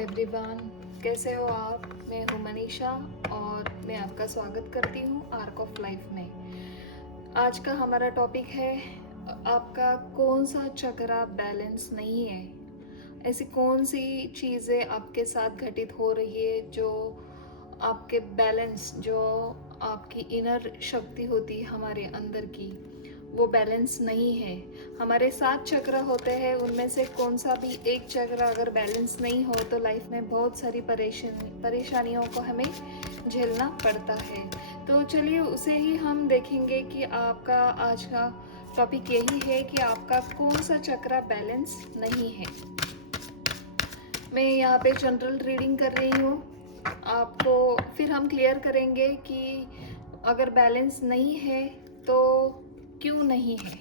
Everyone, कैसे हो आप? मैं हूँ मनीषा और मैं आपका स्वागत करती हूँ आर्क ऑफ लाइफ में। आज का हमारा टॉपिक है आपका कौन सा चक्र बैलेंस नहीं है। ऐसी कौन सी चीज़ें आपके साथ घटित हो रही है जो आपके बैलेंस, जो आपकी इनर शक्ति होती है हमारे अंदर की, वो बैलेंस नहीं है। हमारे 7 चक्र होते हैं, उनमें से कौन सा भी एक चक्र अगर बैलेंस नहीं हो तो लाइफ में बहुत सारी परेशानियों को हमें झेलना पड़ता है। तो चलिए उसे ही हम देखेंगे कि आपका आज का टॉपिक यही है कि आपका कौन सा चक्र बैलेंस नहीं है। मैं यहाँ पे जनरल रीडिंग कर रही हूँ आपको, फिर हम क्लियर करेंगे कि अगर बैलेंस नहीं है तो क्यों नहीं है।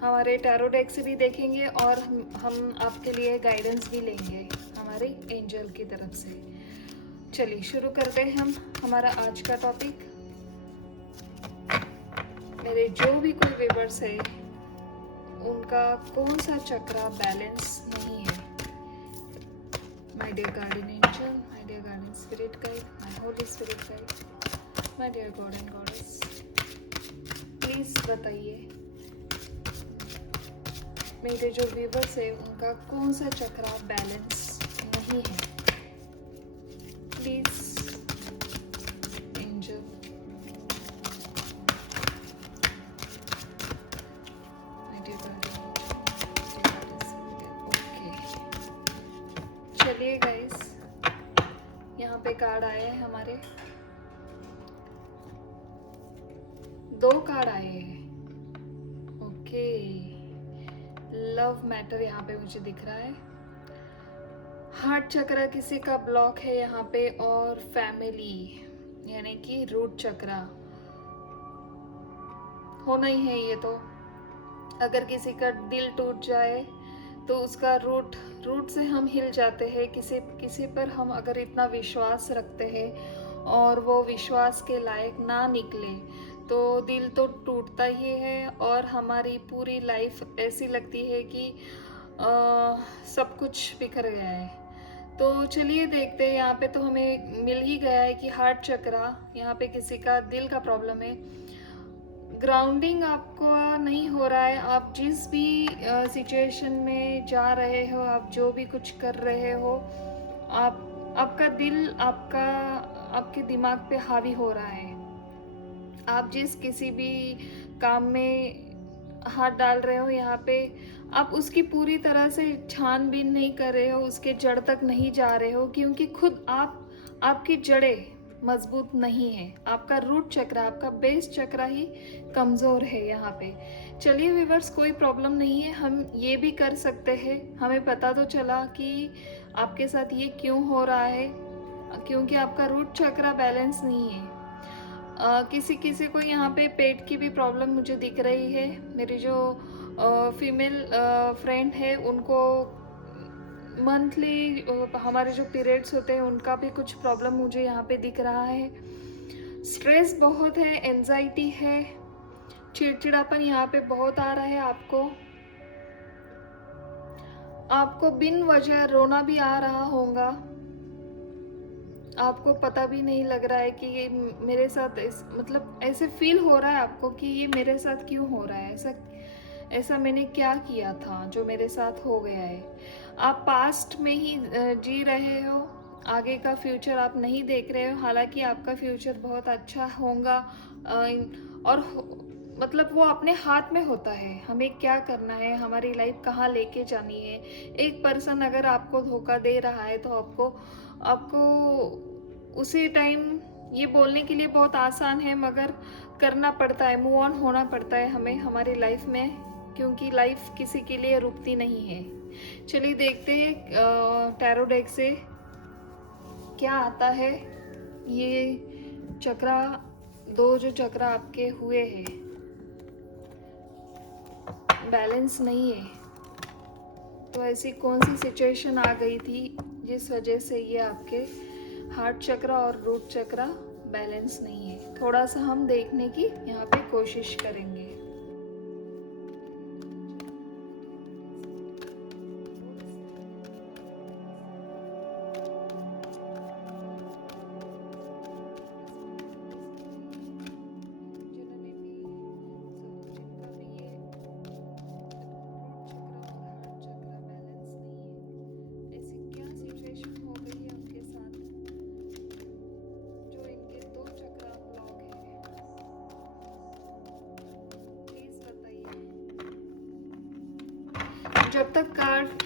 हमारे टैरो डेक से भी देखेंगे और हम आपके लिए गाइडेंस भी लेंगे हमारे एंजल की तरफ से। चलिए शुरू करते हैं हम हमारा आज का टॉपिक। मेरे जो भी कोई व्यूअर्स है उनका कौन सा चक्र बैलेंस नहीं है। My dear guardian angel, my dear guardian spirit guide, my holy spirit guide, my dear God and goddess, please बताइए मेरे जो व्यूअर्स है उनका कौन सा चक्र बैलेंस नहीं है। Please angel, okay. चलिए गाइस, यहाँ पे कार्ड आए हैं हमारे, 2 कार्ड आए हैं। ओके, लव मैटर यहाँ पे मुझे दिख रहा है। हार्ट चक्र किसी का ब्लॉक है यहाँ पे, और फैमिली यानी कि रूट चक्र होना ही है ये तो। अगर किसी का दिल टूट जाए तो उसका रूट से हम हिल जाते हैं। किसी पर हम अगर इतना विश्वास रखते हैं और वो विश्वास के लायक ना निकले तो दिल तो टूटता ही है और हमारी पूरी लाइफ ऐसी लगती है कि सब कुछ बिखर गया है। तो चलिए देखते हैं, यहाँ पे तो हमें मिल ही गया है कि हार्ट चक्र, यहाँ पे किसी का दिल का प्रॉब्लम है। ग्राउंडिंग आपको नहीं हो रहा है। आप जिस भी सिचुएशन में जा रहे हो, आप जो भी कुछ कर रहे हो, आपका दिल आपके दिमाग पे हावी हो रहा है। आप जिस किसी भी काम में हाथ डाल रहे हो, यहाँ पे आप उसकी पूरी तरह से छानबीन नहीं कर रहे हो, उसके जड़ तक नहीं जा रहे हो, क्योंकि खुद आपकी जड़ें मजबूत नहीं है। आपका रूट चक्र, आपका बेस चक्र ही कमज़ोर है यहाँ पे। चलिए व्यूअर्स, कोई प्रॉब्लम नहीं है, हम ये भी कर सकते हैं। हमें पता तो चला कि आपके साथ ये क्यों हो रहा है, क्योंकि आपका रूट चक्र बैलेंस नहीं है। किसी किसी को यहाँ पे पेट की भी प्रॉब्लम मुझे दिख रही है। मेरी जो फीमेल फ्रेंड है उनको मंथली हमारे जो पीरियड्स होते हैं उनका भी कुछ प्रॉब्लम मुझे यहाँ पे दिख रहा है। स्ट्रेस बहुत है, एंजाइटी है, चिड़चिड़ापन यहाँ पे बहुत आ रहा है। आपको बिन वजह रोना भी आ रहा होगा। आपको पता भी नहीं लग रहा है कि ये मेरे साथ मतलब ऐसे फील हो रहा है आपको कि ये मेरे साथ क्यों हो रहा है, ऐसा मैंने क्या किया था जो मेरे साथ हो गया है। आप पास्ट में ही जी रहे हो, आगे का फ्यूचर आप नहीं देख रहे हो। हालांकि आपका फ्यूचर बहुत अच्छा होगा और मतलब वो अपने हाथ में होता है, हमें क्या करना है, हमारी लाइफ कहाँ लेके जानी है। एक पर्सन अगर आपको धोखा दे रहा है तो आपको उसी टाइम ये बोलने के लिए बहुत आसान है, मगर करना पड़ता है, मूव ऑन होना पड़ता है हमें हमारी लाइफ में, क्योंकि लाइफ किसी के लिए रुकती नहीं है। चलिए देखते हैं टैरो डेक से क्या आता है। ये चक्रा, 2 जो चक्र आपके हुए हैं बैलेंस नहीं है, तो ऐसी कौन सी सिचुएशन आ गई थी जिस वजह से ये आपके हार्ट चक्र और रूट चक्र बैलेंस नहीं है। थोड़ा सा हम देखने की यहाँ पे कोशिश करेंगे। जब तक कार्ड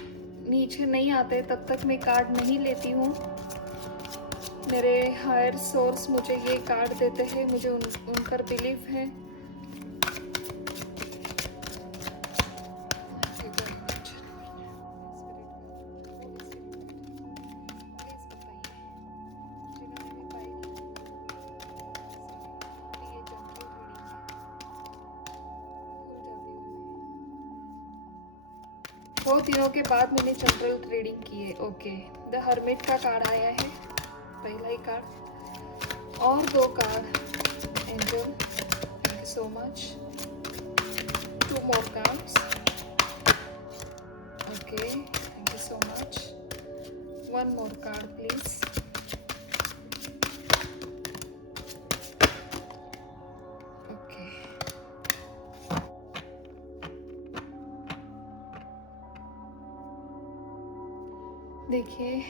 नीचे नहीं आते तब तक मैं कार्ड नहीं लेती हूँ। मेरे हायर सोर्स मुझे ये कार्ड देते हैं, मुझे उन पर बिलीव है। बहुत दिनों के बाद मैंने जनरल रीडिंग की है। ओके, द हर्मिट का कार्ड आया है, पहला ही कार्ड, और 2 card angel, thank you so much. 2 more cards, okay, thank you so much. 1 more card please. Okay, देखिए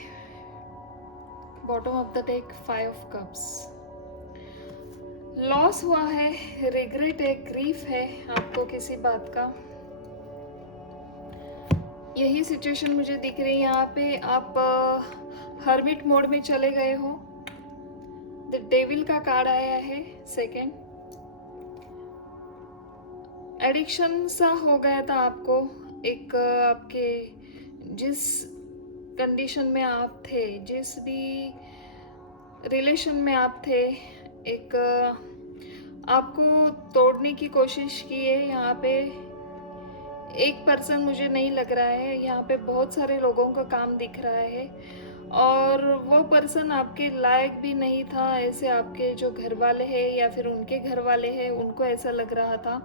bottom of the deck 5 of cups. Loss हुआ है, रिग्रेट है, ग्रीफ है आपको किसी बात का, यही सिचुएशन मुझे दिख रही है यहाँ पे। आप हर्मिट मोड में चले गए हो। द डेविल का कार्ड आया है सेकेंड। एडिक्शन सा हो गया था आपको, एक आपके जिस कंडीशन में आप थे, जिस भी रिलेशन में आप थे, एक आपको तोड़ने की कोशिश की है। यहाँ पे एक पर्सन मुझे नहीं लग रहा है, यहाँ पे बहुत सारे लोगों का काम दिख रहा है, और वो पर्सन आपके लायक भी नहीं था, ऐसे आपके जो घर वाले हैं या फिर उनके घर वाले हैं उनको ऐसा लग रहा था।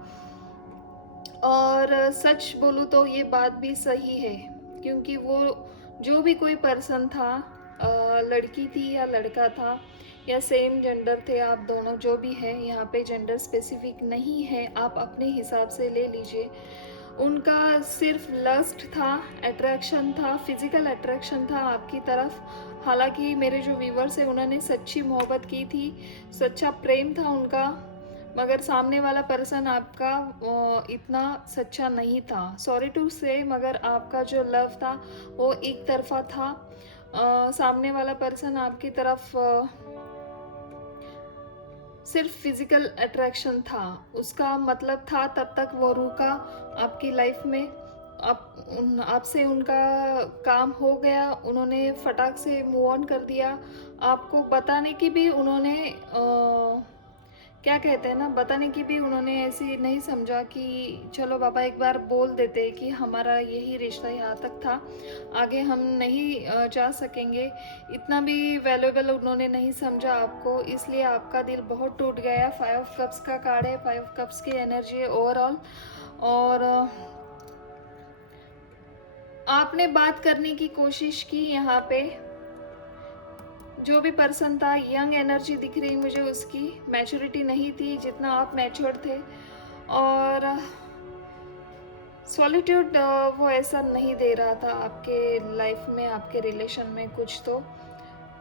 और सच बोलूँ तो ये बात भी सही है, क्योंकि वो जो भी कोई पर्सन था, लड़की थी या लड़का था या सेम जेंडर थे, आप दोनों जो भी है, यहाँ पे जेंडर स्पेसिफिक नहीं है, आप अपने हिसाब से ले लीजिए। उनका सिर्फ लस्ट था, अट्रैक्शन था, फिजिकल अट्रैक्शन था आपकी तरफ। हालांकि मेरे जो व्यूवर्स हैं उन्होंने सच्ची मोहब्बत की थी, सच्चा प्रेम था उनका, मगर सामने वाला पर्सन आपका इतना सच्चा नहीं था। सॉरी टू से, मगर आपका जो लव था वो एक तरफा था। सामने वाला पर्सन आपकी तरफ सिर्फ फिजिकल अट्रैक्शन था, उसका मतलब था तब तक वो रुका आपकी लाइफ में। आपसे उनका काम हो गया, उन्होंने फटाक से मूव ऑन कर दिया। आपको बताने की भी उन्होंने क्या कहते हैं ना, बताने की भी उन्होंने ऐसी नहीं समझा कि चलो बाबा एक बार बोल देते कि हमारा यही रिश्ता यहाँ तक था, आगे हम नहीं जा सकेंगे। इतना भी वैल्यूएबल उन्होंने नहीं समझा आपको, इसलिए आपका दिल बहुत टूट गया। 5 ऑफ कप्स का कार्ड है, 5 ऑफ कप्स की एनर्जी है ओवरऑल। और आपने बात करने की कोशिश की, यहाँ पे जो भी पर्सन था, यंग एनर्जी दिख रही मुझे, उसकी मैच्योरिटी नहीं थी जितना आप मैच्योर थे, और सॉलिट्यूड वो ऐसा नहीं दे रहा था आपके लाइफ में, आपके रिलेशन में कुछ। तो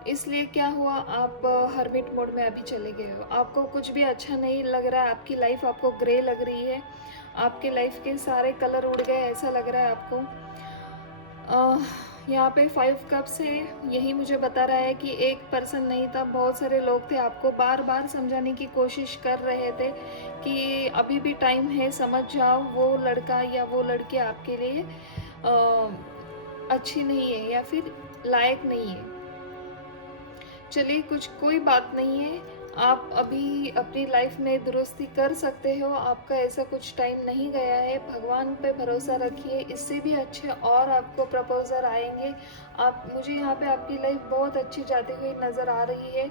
इसलिए क्या हुआ, आप हर्मिट मोड में अभी चले गए हो, आपको कुछ भी अच्छा नहीं लग रहा है, आपकी लाइफ आपको ग्रे लग रही है, आपके लाइफ के सारे कलर उड़ गए ऐसा लग रहा है आपको। यहाँ पे 5 कप्स है, यही मुझे बता रहा है कि एक पर्सन नहीं था, बहुत सारे लोग थे, आपको बार बार समझाने की कोशिश कर रहे थे कि अभी भी टाइम है, समझ जाओ, वो लड़का या वो लड़की आपके लिए अच्छी नहीं है या फिर लायक नहीं है। चलिए, कोई बात नहीं है, आप अभी अपनी लाइफ में दुरुस्ती कर सकते हो, आपका ऐसा कुछ टाइम नहीं गया है। भगवान पे भरोसा रखिए, इससे भी अच्छे और आपको प्रपोजल आएंगे। मुझे यहाँ पे आपकी लाइफ बहुत अच्छी जाती हुई नज़र आ रही है।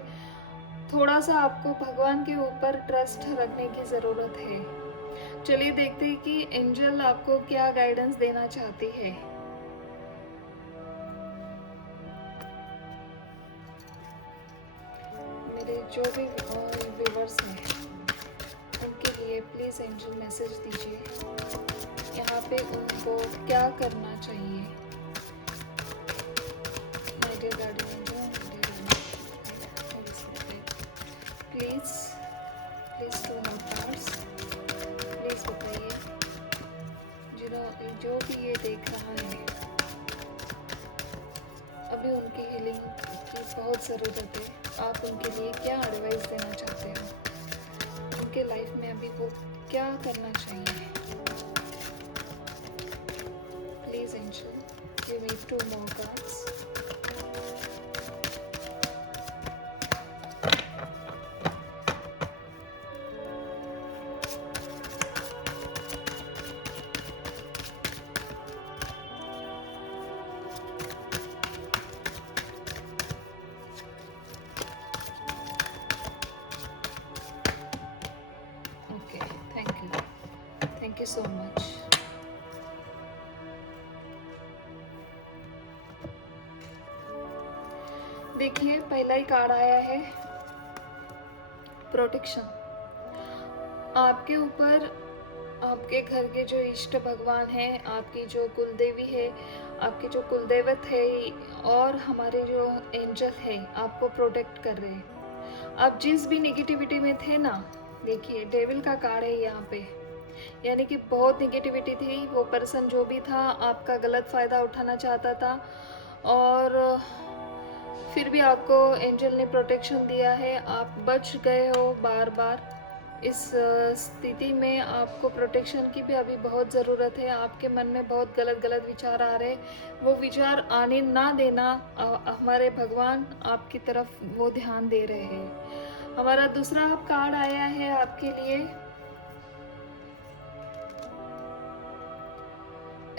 थोड़ा सा आपको भगवान के ऊपर ट्रस्ट रखने की ज़रूरत है। चलिए देखते हैं कि एंजल आपको क्या गाइडेंस देना चाहती है। मेरे जो भी व्यूवर्स हैं उनके लिए प्लीज़ एंजल मैसेज दीजिए, यहाँ पे उनको क्या करना चाहिए। My dear guardian angel, please please 2 more cards, please बताइए जो भी ये देख रहा ज़रूरत है, आप उनके लिए क्या एडवाइस देना चाहते हो, उनके लाइफ में अभी वो क्या करना चाहिए? Please angel, give me 2 more cards. Okay, thank you so much. देखिए, पहला ही कार्ड आया है प्रोटेक्शन। आपके ऊपर आपके घर के जो इष्ट भगवान हैं, आपकी जो कुलदेवी है, आपके जो कुलदेवत है और हमारे जो एंजल है, आपको प्रोटेक्ट कर रहे हैं। आप जिस भी नेगेटिविटी में थे ना, देखिए डेविल का कार्ड है यहाँ पे, यानी कि बहुत नेगेटिविटी थी। वो पर्सन जो भी था आपका गलत फ़ायदा उठाना चाहता था, और फिर भी आपको एंजल ने प्रोटेक्शन दिया है। आप बच गए हो बार बार। इस स्थिति में आपको प्रोटेक्शन की भी अभी बहुत ज़रूरत है। आपके मन में बहुत गलत गलत विचार आ रहे हैं, वो विचार आने ना देना। हमारे भगवान आपकी तरफ वो ध्यान दे रहे हैं। हमारा दूसरा कार्ड आया है आपके लिए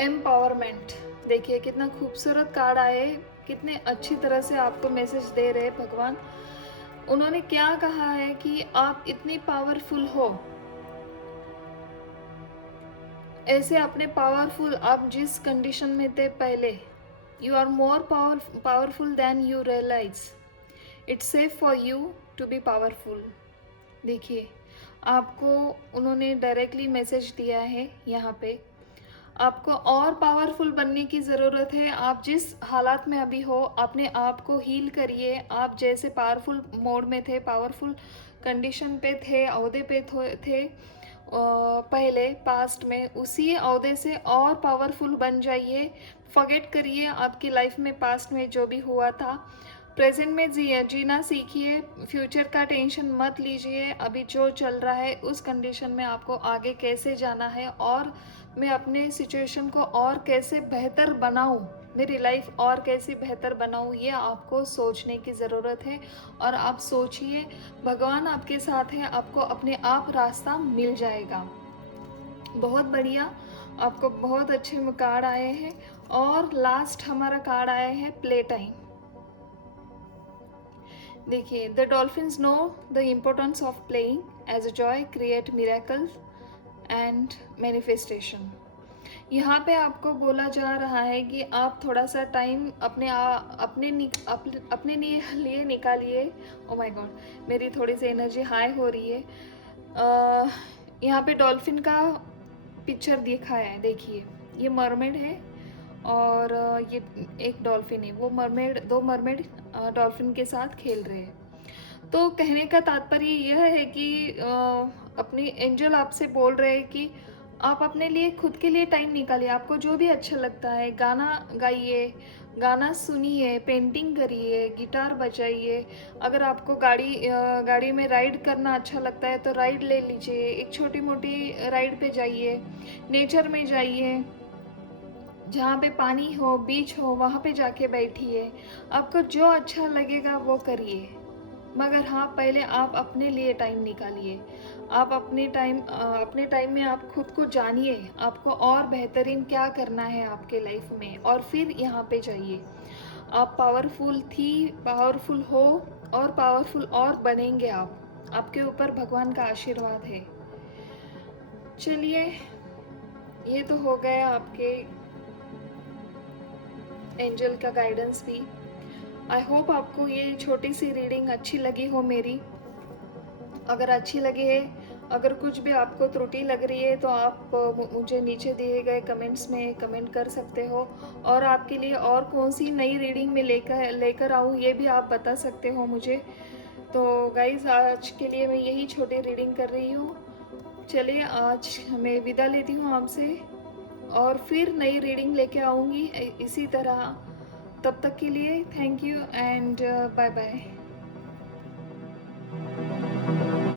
एम्पावरमेंट। देखिए कितना खूबसूरत कार्ड आए, कितने अच्छी तरह से आपको मैसेज दे रहे हैं भगवान। उन्होंने क्या कहा है कि आप इतनी पावरफुल हो, ऐसे अपने पावरफुल, आप जिस कंडीशन में थे पहले, you are more powerful than you realize. It's safe for you to be powerful. देखिए आपको उन्होंने डायरेक्टली मैसेज दिया है यहाँ पे, आपको और पावरफुल बनने की ज़रूरत है। आप जिस हालात में अभी हो, अपने आप को हील करिए। आप जैसे पावरफुल मोड में थे, पावरफुल कंडीशन पे थे, ओहदे पे थे पहले पास्ट में, उसी ओहदे से और पावरफुल बन जाइए। फॉरगेट करिए आपकी लाइफ में पास्ट में जो भी हुआ था। प्रेजेंट में जीना सीखिए, फ्यूचर का टेंशन मत लीजिए। अभी जो चल रहा है उस कंडीशन में आपको आगे कैसे जाना है, और मैं अपने सिचुएशन को और कैसे बेहतर बनाऊं, मेरी लाइफ और कैसे बेहतर बनाऊं, ये आपको सोचने की ज़रूरत है। और आप सोचिए, भगवान आपके साथ है, आपको अपने आप रास्ता मिल जाएगा। बहुत बढ़िया, आपको बहुत अच्छे कार्ड आए हैं। और लास्ट हमारा कार्ड आया है प्ले टाइम। देखिए, the dolphins know the importance of playing as a joy create miracle and manifestation. यहाँ पे आपको बोला जा रहा है कि आप थोड़ा सा टाइम अपने लिए निकालिए। ओ माय गॉड, मेरी थोड़ी सी एनर्जी हाई हो रही है। यहाँ पे डॉल्फिन का पिक्चर दिखाया है। देखिए ये मरमेड है और ये एक डॉल्फिन है। वो दो मरमेड डॉल्फिन के साथ खेल रहे हैं। तो कहने का तात्पर्य यह है कि अपनी एंजल आपसे बोल रहे हैं कि आप अपने लिए, खुद के लिए टाइम निकालिए। आपको जो भी अच्छा लगता है, गाना गाइए, गाना सुनिए, पेंटिंग करिए, गिटार बजाइए। अगर आपको गाड़ी में राइड करना अच्छा लगता है तो राइड ले लीजिए, एक छोटी मोटी राइड पे जाइए, नेचर में जाइए, जहाँ पे पानी हो, बीच हो, वहाँ पे जाके बैठिए। आपको जो अच्छा लगेगा वो करिए, मगर हाँ पहले आप अपने लिए टाइम निकालिए। आप अपने टाइम में आप खुद को जानिए, आपको और बेहतरीन क्या करना है आपके लाइफ में, और फिर यहाँ पे जाइए। आप पावरफुल हो और पावरफुल और बनेंगे आप। आपके ऊपर भगवान का आशीर्वाद है। चलिए, ये तो हो गया आपके एंजल का गाइडेंस भी। आई होप आपको ये छोटी सी रीडिंग अच्छी लगी हो मेरी। अगर अच्छी लगी है, अगर कुछ भी आपको त्रुटि लग रही है तो आप मुझे नीचे दिए गए कमेंट्स में कमेंट कर सकते हो, और आपके लिए और कौन सी नई रीडिंग में लेकर आऊँ ये भी आप बता सकते हो मुझे। तो गाइज़, आज के लिए मैं यही छोटी रीडिंग कर रही हूँ। चलिए, आज मैं विदा लेती हूँ आपसे, और फिर नई रीडिंग लेके आऊँगी इसी तरह। तब तक के लिए thank you and bye bye.